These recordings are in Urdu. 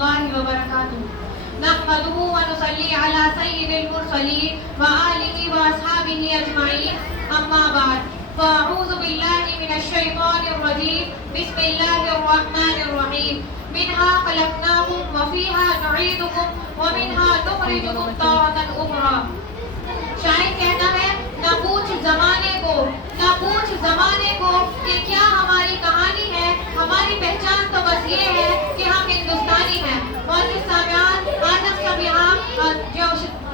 الله وبركاته. نحمده ونصلي على سيد المرسلين وآله وأصحابه أجمعين. أما بعد، فأعوذ بالله من الشيطان الرجيم. بسم الله الرحمن الرحيم. منها خلقناكم وفيها نعيدكم ومنها نخرجكم تارة أخرى. شاعر کہتا ہے نہ پوچھ زمانے کو کہ کیا ہماری کہانی ہے، ہماری پہچان تو بس یہ ہے کہ ہم ہندوستانی ہیں. معزز سامعین، آج ہم سب یہاں جو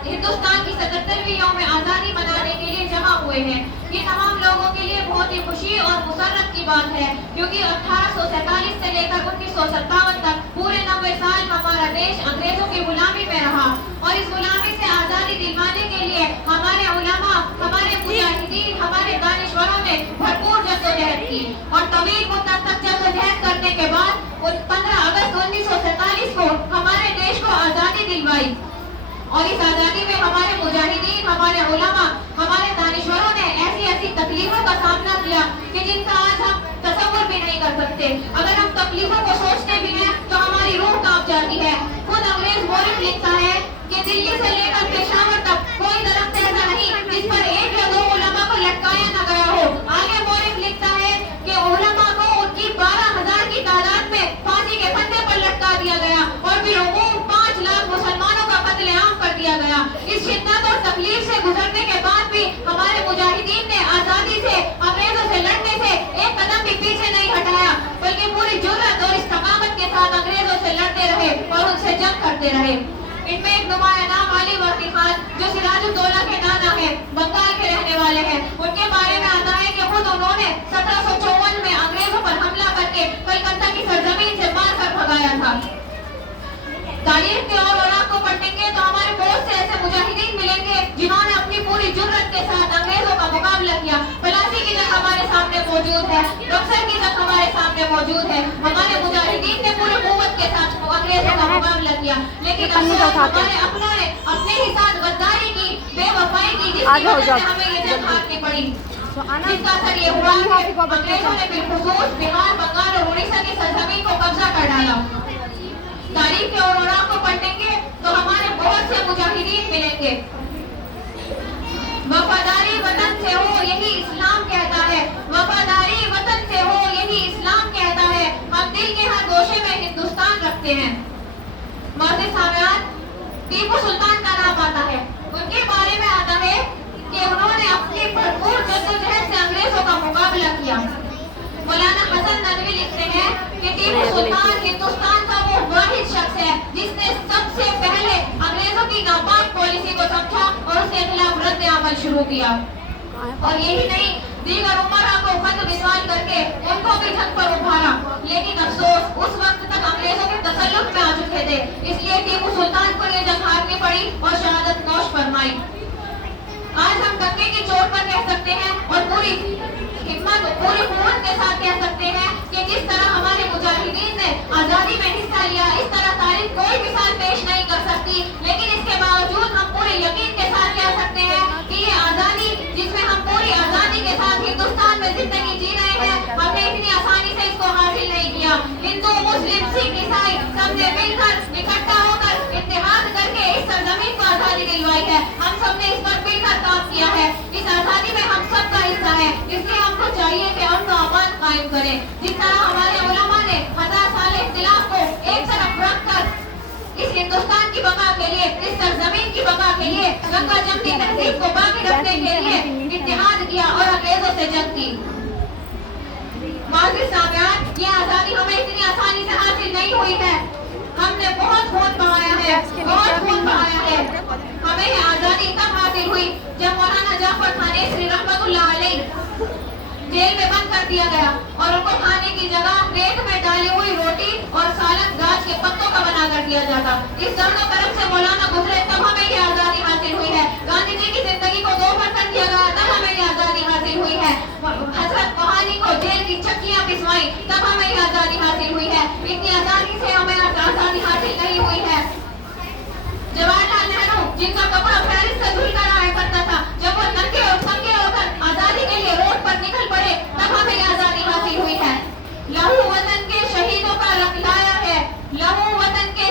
ہندوستان کی 77ویں یوم آزادی منانے کے لیے جمع ہوئے ہیں. یہ تمام لوگوں کے لیے بہت ہی خوشی اور مسرت کی بات ہے، کیونکہ 1847 سے لے کر 1957 تک پورے 90 سال ہمارا دیش انگریزوں کی غلامی میں رہا، اور اس غلامی سے آزادی دلوانے کے لیے ہمارے علماء، ہمارے مجاہدین، ہمارے دانشوروں نے بھرپور جدوجہد کی، اور طویل مدت تک جدوجہد کرنے کے بعد 15 اگست 1947 کو ہمارے دیش کو آزادی دلوائی. اور اس آزادی میں ہمارے مجاہدین، ہمارے علماء، ہمارے دانشوروں نے ایسی ایسی تکلیفوں کا سامنا کیا کہ جن کا آج ہم تصور بھی نہیں کر سکتے. اگر ہم تکلیفوں کو سوچتے بھی ہیں تو ہماری روح کانپ جاتی ہے. خود انگریز مورخ لکھتا ہے کہ دلی سے لے کر پشاور تک کوئی درخت ایسا نہیں جس پر 1 یا 2 علماء کو لٹکایا نہ گیا ہو. آگے مورخ لکھتا ہے کہ علماء کو ان کی 12,000 کی تعداد میں پھانسی کے پھندے پر لٹکا دیا گیا، اور بالعموم 5 لاکھ مسلمانوں کا قتل عام کر دیا گیا. اس شدت اور تکلیف سے گزرنے کے بعد بھی ہمارے مجاہدین نے آزادی سے، انگریزوں سے لڑنے سے ایک قدم بھی پیچھے نہیں ہٹایا، بلکہ پوری جرأت اور استقامت کے ساتھ انگریزوں سے لڑتے رہے اور ان سے جنگ کرتے رہے. ان میں ایک نمایاں نام علی ورقی خان، جو سراج الدولہ کے نانا ہیں، بنگال کے رہنے والے ہیں. ان کے بارے میں آتا ہے کہ خود انہوں نے 1754 میں انگریزوں پر حملہ کر کے کلکتہ کی سرزمین سے مار کر بھگایا تھا. تاریخ کے اور اوراق کو پڑھیں گے تو ہمارے بہت سے ایسے مجاہدین ملیں گے جنہوں نے اپنی پوری جرأت کے ساتھ انگریزوں کا مقابلہ کیا. پلاسی کی جنگ ہمارے سامنے موجود ہے، بکسر کی جنگ ہمارے سامنے موجود ہے. ہمارے مجاہدین نے پوری قوت کے ساتھ انگریزوں کا مقابلہ کیا، لیکن ہمارے اپنوں نے اپنے ہی ساتھ غداری کی، بے وفائی کی، جس کی وجہ سے ہمیں یہ جنگ ہارنی پڑی. جس کا اثر یہ ہوا کہ انگریزوں نے بالخصوص بہار، بنگال اور اڑیسہ کی سرزمین کو قبضہ کر ڈالا. تاریخ کے اور اوراق کو پڑھیں گے تو ہمارے بہت سے مجاہدین ملیں گے. وفاداری وطن سے ہو یہی اسلام کہتا ہے، وفاداری وطن سے ہو یہی اسلام کہتا ہے. ہم دل کے ہر گوشے میں ہندوستان رکھتے ہیں. معزز سامعین، ٹیپو سلطان کا نام آتا ہے. ان کے بارے میں آتا ہے کہ انہوں نے اپنی بھرپور جدوجہد سے انگریزوں کا مقابلہ کیا. مولانا حسن ندوی لکھتے ہیں کہ ٹیپو سلطان ہندوستان کا وہ واحد شخص ہے جس نے سب سے پہلے انگریزوں کی ناپاک پالیسی کو سمجھا اور اس کے خلاف رد عمل شروع کیا. اور یہی نہیں، دیگر امراء کو خط وصال کر کے ان کو بھی جنگ پر ابھارا. لیکن افسوس اس وقت تک انگریزوں کے تسلط میں آ چکے تھے، اس لیے ٹیپو سلطان کو یہ جنگ ہارنی پڑی اور شہادت نوش فرمائی. آج ہم ڈنکے کی چوٹ پر کہہ سکتے ہیں اور پوری ہمت، پوری قوت کے ساتھ کہہ سکتے ہیں کہ جس طرح ہمارے مجاہدین نے آزادی میں حصہ لیا، اس طرح تاریخ کوئی مثال پیش نہیں کر سکتی. لیکن اس کے باوجود ہم پورے یقین کے ساتھ کہہ سکتے ہیں کہ یہ آزادی، جس میں ہم پوری آزادی کے ساتھ ہندوستان میں زندگی جی رہے ہیں، ہم نے اتنی آسانی سے اس کو حاصل نہیں کیا. ہندو، مسلم، سکھ، عیسائی سب نے مل کر، اکٹھا ہو کر، اتحاد کر کے اس سرزمین کو آزادی دلوائی ہے. ہم سب نے اس پر مل کر کام کیا ہے. اس آزادی میں ہم سب کا حصہ ہے، اس لیے ہم کو چاہیے کہ امن و امان قائم کریں. جس طرح ہمارے علماء نے 1000 سال اختلاف کو ایک طرف رکھ کر اس ہندوستان کی بقا کے لیے، اس سرزمین کی بقا کے لیے، گنگا جمنی تہذیب کو باقی رکھنے کے لیے اتحاد کیا اور انگریزوں سے جنگ کی. معزز سامعین، یہ آزادی ہمیں اتنی آسانی سے حاصل نہیں ہوئی ہے. ہم نے بہت خون بہایا ہے، بہت خون بہایا ہے. ہمیں یہ آزادی تب حاصل ہوئی جب مولانا جعفر تھانیسری رحمت اللہ علیہ جیل میں بند کر دیا گیا اور ان کو کھانے کی جگہ ریت میں ڈالی ہوئی روٹی اور سالن گاج کے پتوں کا بنا کر دیا جاتا. اس درد و کرم سے مولانا گزرے تب ہمیں یہ آزادی حاصل ہوئی ہے. گاندھی جی کی زندگی کو 2 بار کر دیا گیا تب ہمیں یہ آزادی حاصل ہوئی ہے. حضرت موہانی کو جیل کی چکیاں پسوائی تب ہمیں یہ آزادی حاصل ہوئی ہے. اتنی آزادی سے ہمیں آزادی حاصل نہیں ہوئی ہے. جواہر لال نہرو، جن کا کپڑا پیرس سے دھل کر آیا کرتا تھا، جب وہ ننگے اور سنگے ہو کر آزادی کے لیے روڈ پر نکل پڑے تب ہمیں یہ آزادی حاصل ہوئی ہے. لہو وطن کے شہیدوں کا رنگ لایا ہے، لہو وطن کے